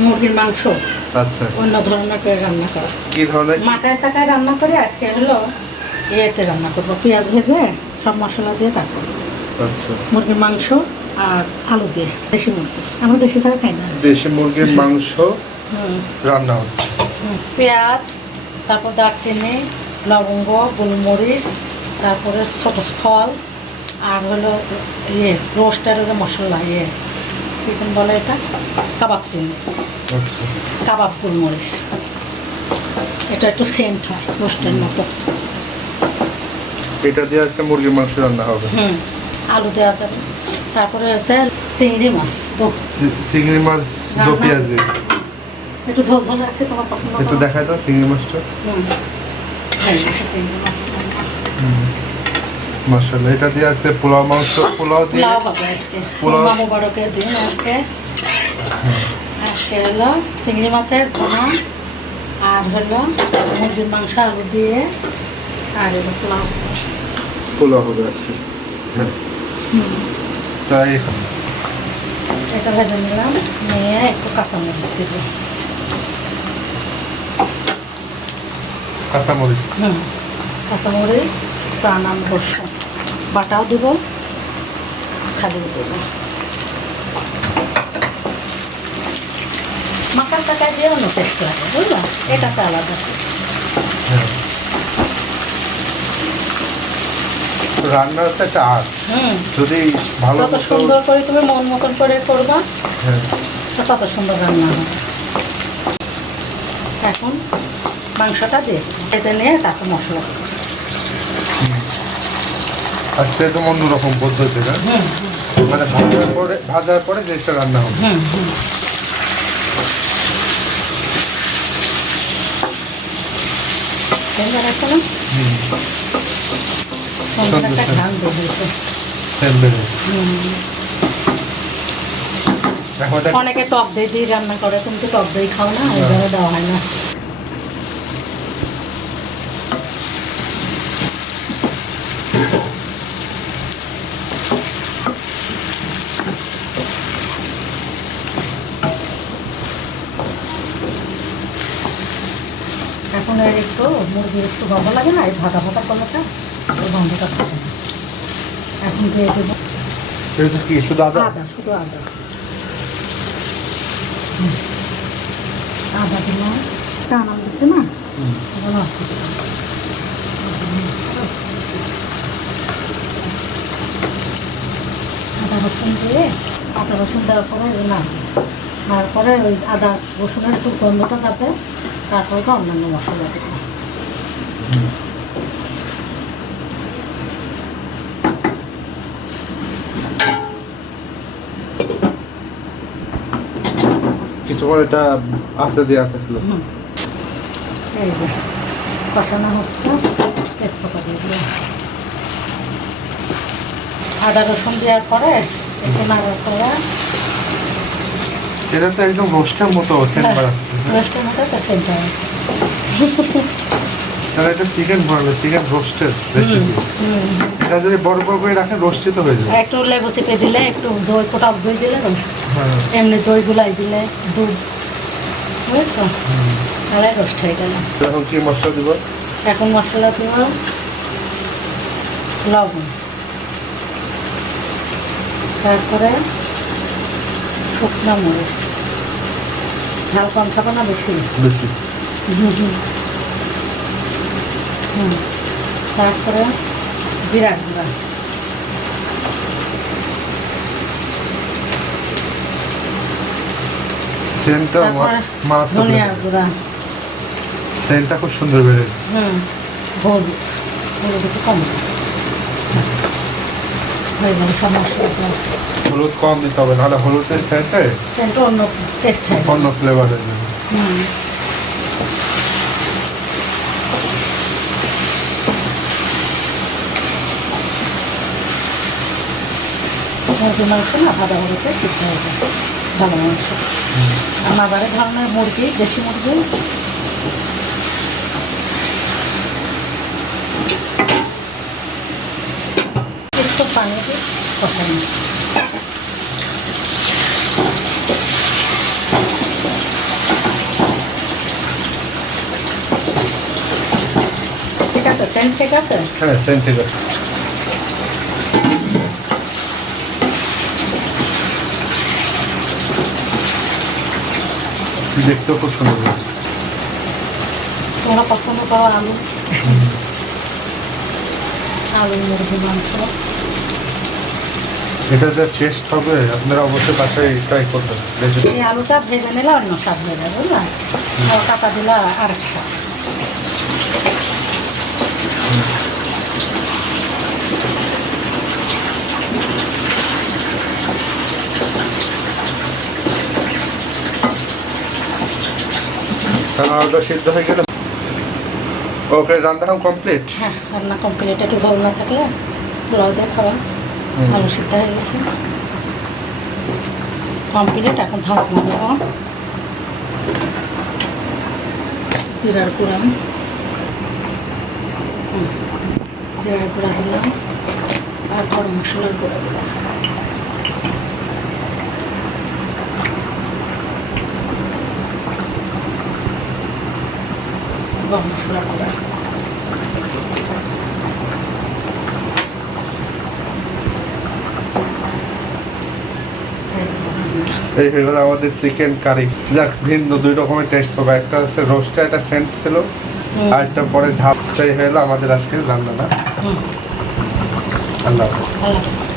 মুরগির মাংস আচ্ছা, অন্য ধরনের করে রান্না করা। কি ধরনের? মাথায় চাকায় রান্না করে আজকে হলো এতে রান্না করবো, পেঁয়াজ ভেজে সব মশলা দিয়ে তারপর আচ্ছা, মুরগির মাংস আর আলু দিয়ে। দেশি মুরগি, আমরা দেশি ছাড়া খাই না। দেশি মুরগির মাংস হুম রান্না হচ্ছে। পেঁয়াজ, তারপর দারচিনি, লবঙ্গ, গোলমরিচ, তারপরে ছোট ফল, আর হলো রোস্টের মশলা কি যেন বলে এটা, কাবাব চিনি, আচ্ছা, কাবাব গোলমরিচ, এটা একটু সেন্ট হয় রোস্টের মতো। এটা দিয়ে আজকে মুরগির মাংস রান্না হবে। আলু দেওয়া যাবে। তারপরে আছে চিংড়ি মাছ, চিংড়ি মাছ দো পেঁয়াজি। একটু ঝোল ঝোল আছে, তোমার পছন্দ। একটু দেখাই দাও চিংড়ি মাছটা। চিংড়ি মাছ মাশাআল্লাহ, এটা দিয়ে আছে পোলাও মাংস, পোলাও দিয়ে পোলাও হবে আজকে। পোলাও। মামু বড়কের দিন আজকে। আজকে হলো চিংড়ি মাছের ভুনা, আর হলো মুরগির মাংস আলু দিয়ে, আর হলো পোলাও। পোলাও হবে আজকে। হ্যাঁ, তাই এটা ভেজে নিলাম, নিয়ে একটু কাঁচামরিচ দিব। কাঁচামরিচ। কাঁচামরিচ, প্রাণাম রসুন বাটাও দেবো, খালিও দেবো। মাখার টাকায় দিয়ে অন্য টেস্ট লাগে, বুঝলো? এটাতে আলাদা। হ্যাঁ, রান্নার তো একটা আর্ট। যদি ভালো যত সুন্দর করে তুমি মন মতন করে করবা, হ্যাঁ, তত সুন্দর রান্না হবে। এখন মাংসটা দিয়ে ভেজে নিয়ে তারপর মশলা দেবো। আর সেরকম অন্যরকম পদ্ধতি না, মানে ভাজার পরে জিনিসটা রান্না হবে। অনেকে টক দই দিয়ে রান্না করে, তুমি তো টক দই খাও না, ওইভাবে দেওয়া হয় না। এখন এর একটু মুরগির একটু গন্ধ লাগে না, এই ভাজা ভাজা কলাটা, ওই গন্ধটা থাকে না। এখন দিয়ে দেবো কি শুধু আদা? আদা, শুধু আদা। আদা দিলাম, টানাম দিছে না, আদা রসুন দিয়ে, আদা রসুন দেওয়ার পরে না, তারপরে ওই আদা রসুনের একটু গন্ধটা যাবে, তারপরে তো অন্যান্য মশলা দেবো। কিছুক্ষণ এটা আস্তে দেওয়া থাকলো। এই যে কষানো হচ্ছে, তেজপাতা দিয়ে দিলাম। আদা রসুন দেওয়ার পরে একটু নাড়ার পরে এটা তো একদম রোস্টের মতো সেন্ট বাড়াচ্ছে। রোস্টের মতো তো সেন্ট হয়। তাহলে এটা চিকেন বানালো, চিকেন রোস্টের রেসিপি। এটা যদি বড় বড় করে রাখেন রোস্টই তো হয়ে যাবে। একটু লেবু চেপে দিলে, একটু দই, টক দই দিলে রোস্ট। হ্যাঁ, এমনি দই গুলাই দিলে, দুধ, বুঝেছো? তাহলে রোস্ট হয়ে গেল। এখন কি মশলা দিব? এখন মশলা দিব লবণ, তারপরে শুকনো মরিচ, ঝাল কম খাবে না বেশি? বেশি। তারপরে জিরা গুঁড়া, সেন্টটা মারাত্মক, ধনিয়া গুঁড়া, সেন্টটা খুব সুন্দর বেড়েছে। হলুদ, হলুদ একটু কম হয়ে যাবে সব মশলা। হলুদ কম দিতে হবে, নাহলে হলুদের সেন্টে অন্য টেস্ট হয়, অন্য ফ্লেভার হয়ে যাবে। মুরগির মাংস না ভাজা ভাজাতে ঠিক হয়ে যায়, ভালো মাংস। আমার বাড়ির ধরনের মুরগি, দেশি মুরগি, একটু পানি দিয়ে কষাই। সেন্ট ঠিক আছে? হ্যাঁ সেন্ট ঠিক আছে। দেখতেও খুব সুন্দর লাগছে। তোমরা পছন্দ করো আলু, আলু মুরগি মাংস। এটা যে টেস্ট হবে আপনারা অবশ্যই বাসায় ট্রাই করবেন। এই আলুটা ভেজে নিলে অন্য স্বাদ হয়ে যাবে, বুঝলা? আর কাটা দিলে আরেক স্বাদ। কারণ আলুটা সিদ্ধ হয়ে গেলে ওকে রান্না কমপ্লিট। হ্যাঁ, রান্না কমপ্লিট। একটু ঝোল না থাকলে পোলাও দিয়ে খাওয়া। আলু সিদ্ধ হয়ে গেছে কমপ্লিট। এখন ভাজনা দেবো, জিরার গুঁড়া, জিরার গুঁড়া দিলাম আর গরম মশলার গুঁড়া দিলাম। গরম মশলা গুঁড়া এই হয়ে গেল আমাদের চিকেন কারি। যাক, ভিন্ন দুই রকমের টেস্ট পাবে। একটা হচ্ছে রোস্টে, একটা সেন্ট ছিল, আর একটা পরে ঝাপটাই হয়ে গেলো আমাদের আজকের রান্নাটা। হুম, আল্লাহ হাফেজ। আল্লাহ হাফেজ।